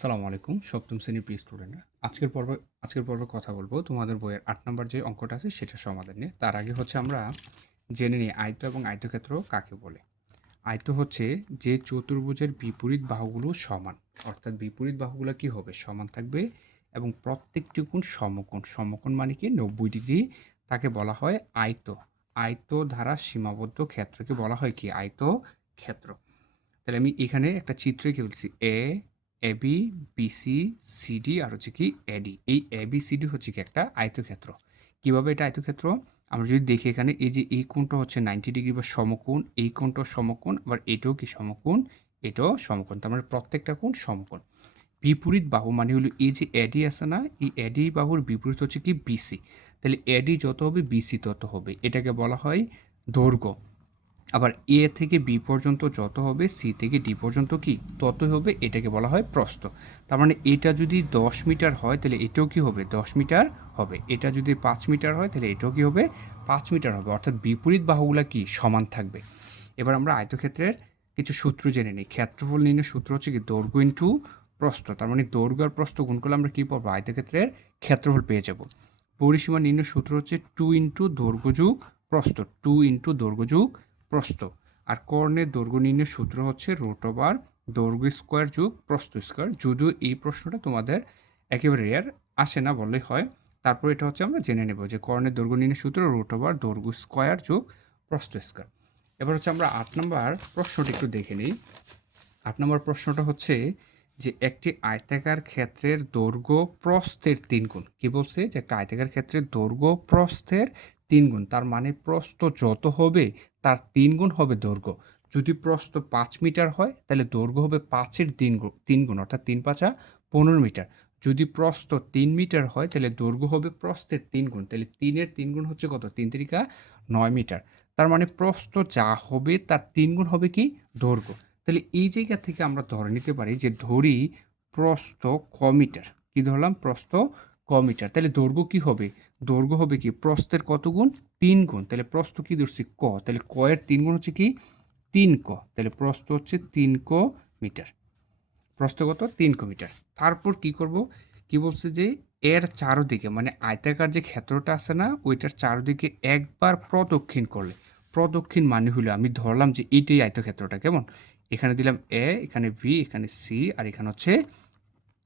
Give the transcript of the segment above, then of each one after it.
আসসালামু আলাইকুম সপ্তম শ্রেণীর প্রিয় স্টুডেন্টরা। আজকের পর্বে কথা বলবো তোমাদের বইয়ের ৮ নাম্বার যে অঙ্কটা আছে সেটার সমাধান নিয়ে। তার আগে হচ্ছে আমরা জেনে নিই আয়ত এবং আয়তক্ষেত্র কাকে বলে। আয়ত হচ্ছে যে চতুর্ভুজের বিপরীত বাহুগুলো সমান, অর্থাৎ বিপরীত বাহুগুলো কি হবে, সমান থাকবে এবং প্রত্যেকটি কোণ সমকোণ। সমকোণ মানে কি ৯০ ডিগ্রি, তাকে বলা হয় আয়ত। আয়ত দ্বারা সীমাবদ্ধ ক্ষেত্রকে বলা হয় কি, আয়তক্ষেত্র। তাহলে আমি এখানে একটা চিত্র এঁকে ফেলছি, এবি, বিসি, সিডি আর হচ্ছে কি এডি। এই এবিসিডি হচ্ছে কি একটা আয়তক্ষেত্র। কিভাবে এটা আয়তক্ষেত্র আমরা যদি দেখি, এখানে এই যে এই কোণটা হচ্ছে 90 ডিগ্রি বা সমকোণ, এই কোণটাও সমকোণ, আবার এটাও কি সমকোণ, এটাও সমকোণ। তার মানে প্রত্যেকটা কোণ সমকোণ। বিপরীত বাহু মানে হলো এই যে এডি আছে না, এই এডি বাহুর বিপরীত হচ্ছে কি বিসি। তাহলে এডি যত হবে বিসি তত হবে, এটাকে বলা হয় দৈর্ঘ্য। আবার এ থেকে বি পর্যন্ত যত হবে, সি থেকে ডি পর্যন্ত কি ততই হবে, এটাকে বলা হয় প্রস্থ। তার মানে এটা যদি 10 মিটার হয় তাহলে এটাও কি হবে, 10 মিটার হবে। এটা যদি 5 মিটার হয় তাহলে এটাও কি হবে, 5 মিটার হবে। অর্থাৎ বিপরীত বাহুগুলা কি সমান থাকবে। এবার আমরা আয়তক্ষেত্রের কিছু সূত্র জেনে নিই। ক্ষেত্রফল নির্ণয়ের সূত্র হচ্ছে কি দৈর্ঘ্য ইনটু প্রস্থ। তার মানে দৈর্ঘ্য আর প্রস্থ গুণ করলে আমরা কি পাবো, আয়তক্ষেত্রের ক্ষেত্রফল পেয়ে যাব। পরিসীমা নির্ণয়ের সূত্র হচ্ছে 2 ইনটু দৈর্ঘ্য যোগ প্রস্থ, 2 ইনটু দৈর্ঘ্য যোগ প্রস্থ। আর কর্ণের দৈর্ঘ্য নির্ণয়ের সূত্র হচ্ছে রুট ওভার দৈর্ঘ্য স্কোয়ার যোগ প্রস্থ স্কোয়ার। যদিও এই প্রশ্নটা তোমাদের একেবারে রেয়ার, আসে না বললেই হয়। তারপর এটা হচ্ছে আমরা জেনে নেব যে কর্ণের দৈর্ঘ্য নির্ণয়ের সূত্র রুট ওভার দৈর্ঘ্য স্কোয়ার যোগ প্রস্থ স্কোয়ার। এবার হচ্ছে আমরা ৮ নম্বর প্রশ্নটি একটু দেখে নিই। ৮ নম্বর প্রশ্নটা হচ্ছে যে একটি আয়তাকার ক্ষেত্রের দৈর্ঘ্য প্রস্থের ৩ গুণ। কি বলছে যে একটা আয়তাকার ক্ষেত্রের দৈর্ঘ্য প্রস্থের ৩ গুণ। তার মানে প্রস্থ যত হবে তার ৩ গুণ হবে দৈর্ঘ্য। যদি প্রস্থ ৫ মিটার হয় তাহলে দৈর্ঘ্য হবে ৫-এর ৩ গুণ, অর্থাৎ ৩-৫ ১৫ মিটার। যদি প্রস্থ ৩ মিটার হয় তাহলে দৈর্ঘ্য হবে প্রস্থের ৩ গুণ। তাহলে ৩-এর ৩ গুণ হচ্ছে কত, ৩-৩ ৯ মিটার। তার মানে প্রস্থ যা হবে তার ৩ গুণ হবে কি, দৈর্ঘ্য। তাহলে এই জায়গা থেকে আমরা ধরে নিতে পারি যে ধরি প্রস্থ ক মিটার। কি ধরলাম, প্রস্থ ক মিটার। তাহলে দৈর্ঘ্য কি হবে, দৈর্ঘ্য হবে কি প্রস্থের কত গুণ, ৩ গুণ। তাহলে প্রস্থ কি ধরছি, ক। তাহলে ক এর ৩ গুণ হচ্ছে কি ৩ ক। তাহলে প্রস্থ হচ্ছে ৩ ক মিটার। প্রস্থ কত, ৩ ক মিটার। তারপর কি করব, কি বলছে যে এর চারদিকে মানে আয়তাকার যে ক্ষেত্রটা আছে না, ওইটার চারদিকে একবার প্রদক্ষিণ করলে, প্রদক্ষিণ মানে হলো আমি ধরলাম যে এইটাই আয়তক্ষেত্রটা, কেমন, এখানে দিলাম এ, এখানে বি, এখানে সি আর এখানে হচ্ছে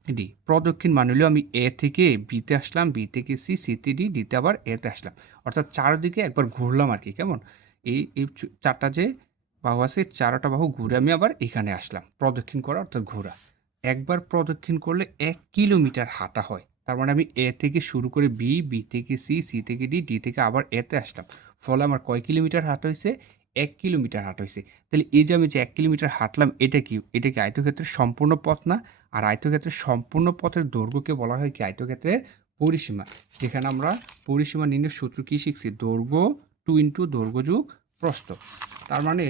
ডি। প্রদক্ষিণ মানে হলো আমি এ থেকে বিতে আসলাম, বি থেকে সি, সিতে ডি, ডিতে আবার এতে আসলাম। অর্থাৎ চারদিকে একবার ঘুরলাম আর কি, কেমন। এই চারটা যে বাহু আছে, চারটা বাহু ঘুরে আমি আবার এখানে আসলাম। প্রদক্ষিণ করা অর্থাৎ ঘোরা। একবার প্রদক্ষিণ করলে ১ কিলোমিটার হাঁটা হয়। তার মানে আমি এ থেকে শুরু করে বি, বি থেকে সি, সি থেকে ডি, ডি থেকে আবার এতে আসলাম। ফলে আমার কয় কিলোমিটার হাঁটা হয়েছে, ১ কিলোমিটার হাঁটা হয়েছে। তাহলে এই যে আমি যে ১ কিলোমিটার হাঁটলাম, এটা কি, এটা কি আয়তক্ষেত্রের সম্পূর্ণ পথ না? আর আয়তক্ষেত্রের সম্পূর্ণ পথের দৈর্ঘ্যকে বলা হয় কি, আয়তক্ষেত্রের পরিসীমা। যেখানে আমরা পরিসীমা নির্ণয়ের সূত্র কি শিখছি, দৈর্ঘ্য 2 ইনটু দৈর্ঘ্য যোগ প্রস্থ। তার মানে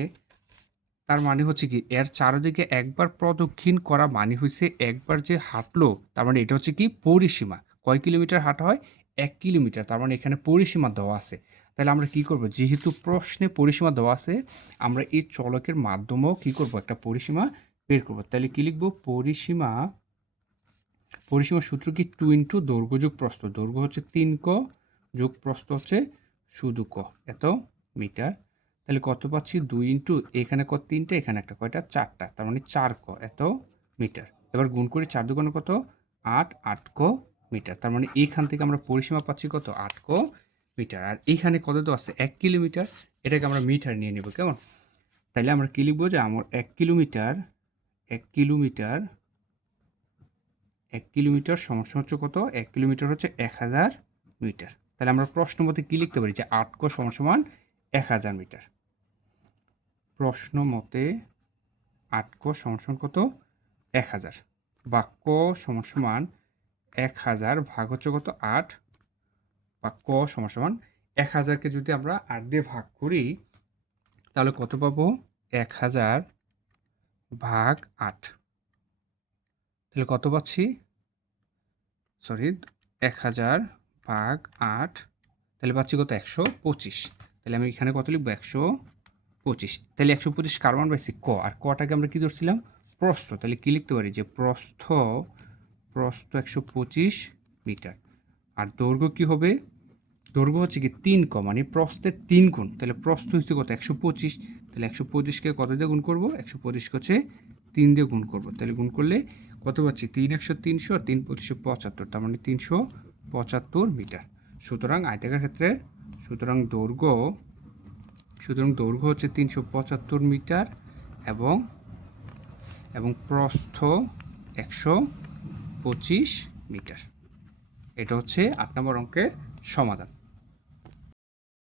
তার মানে হচ্ছে কি, এর চারদিকে একবার প্রদক্ষিণ করা মানে হইছে একবার যে হাঁটলো, তার মানে এটা হচ্ছে কি পরিসীমা। কয় কিলোমিটার হাঁটা হয়, ১ কিলোমিটার। তার মানে এখানে পরিসীমা দেওয়া আছে। তাহলে আমরা কি করব, যেহেতু প্রশ্নে পরিসীমা দেওয়া আছে, আমরা এই চলকের মাধ্যমেও কি করব, একটা পরিসীমা বের করব। তাহলে কি লিখব, পরিসীমা, পরিসীমার সূত্র কি 2 ইনটু দৈর্ঘ্য যোগ প্রস্থ। দৈর্ঘ্য হচ্ছে ৩ ক যোগ প্রস্থ হচ্ছে শুধু ক, এত মিটার। তাহলে কত পাচ্ছি, 2 ইনটু এখানে কত, 3টে, এখানে একটা, কয়টা, 4টা, তার মানে 4 ক এত মিটার। এবার গুণ করি, 4 দুগুণে কত, 8, 8 ক মিটার। তার মানে এইখান থেকে আমরা পরিসীমা পাচ্ছি কত, 8 ক মিটার। আর এইখানে কত তো আছে, 1 কিলোমিটার। এটাকে আমরা মিটার নিয়ে নেব, কেমন। তাহলে আমরা কি লিখবো, যে আমার 1 কিলোমিটার, 1 কিলোমিটার, 1 কিলোমিটার সমস্যা হচ্ছে কত, 1 কিলোমিটার হচ্ছে 1000 মিটার। তাহলে আমরা প্রশ্ন মতে কি লিখতে পারি, যে 8 ক সমান 1000 মিটার। প্রশ্ন মতে 8 ক সমান কত, 1000, বা ক সমান 1000 ভাগ হচ্ছে কত, 8, বা ক সমান 1000কে যদি আমরা 8 দিয়ে ভাগ করি তাহলে কত পাবো, 1000 ভাগ 8। তাহলে কত পাচ্ছি, সরি, 1000 ভাগ 8, তাহলে পাচ্ছি কত, 125। তাহলে আমি এখানে কত লিখবো, 125। তাহলে 125 কার মান পাইছি, ক। আর কটাকে আমরা কি ধরছিলাম, প্রস্থ। তাহলে কি লিখতে পারি, যে প্রস্থ প্রস্থ 125 মিটার। আর দৈর্ঘ্য কী হবে? দৈর্ঘ্য হচ্ছে কি 3 মানে প্রস্থের 3 গুণ। তাহলে প্রস্থ হচ্ছে কত? 125। তাহলে 125কে কত দিয়ে গুণ করব? 125কে হচ্ছে 3 দিয়ে গুণ করব। তাহলে গুণ করলে কত পাচ্ছি? 3 × 300 আর 3 × 25 75, তার মানে 375 মিটার। সুতরাং আয়তাকার ক্ষেত্রের দৈর্ঘ্য হচ্ছে 375 মিটার এবং প্রস্থ 125 মিটার। এটা হচ্ছে 8 নম্বর অঙ্কের সমাধান।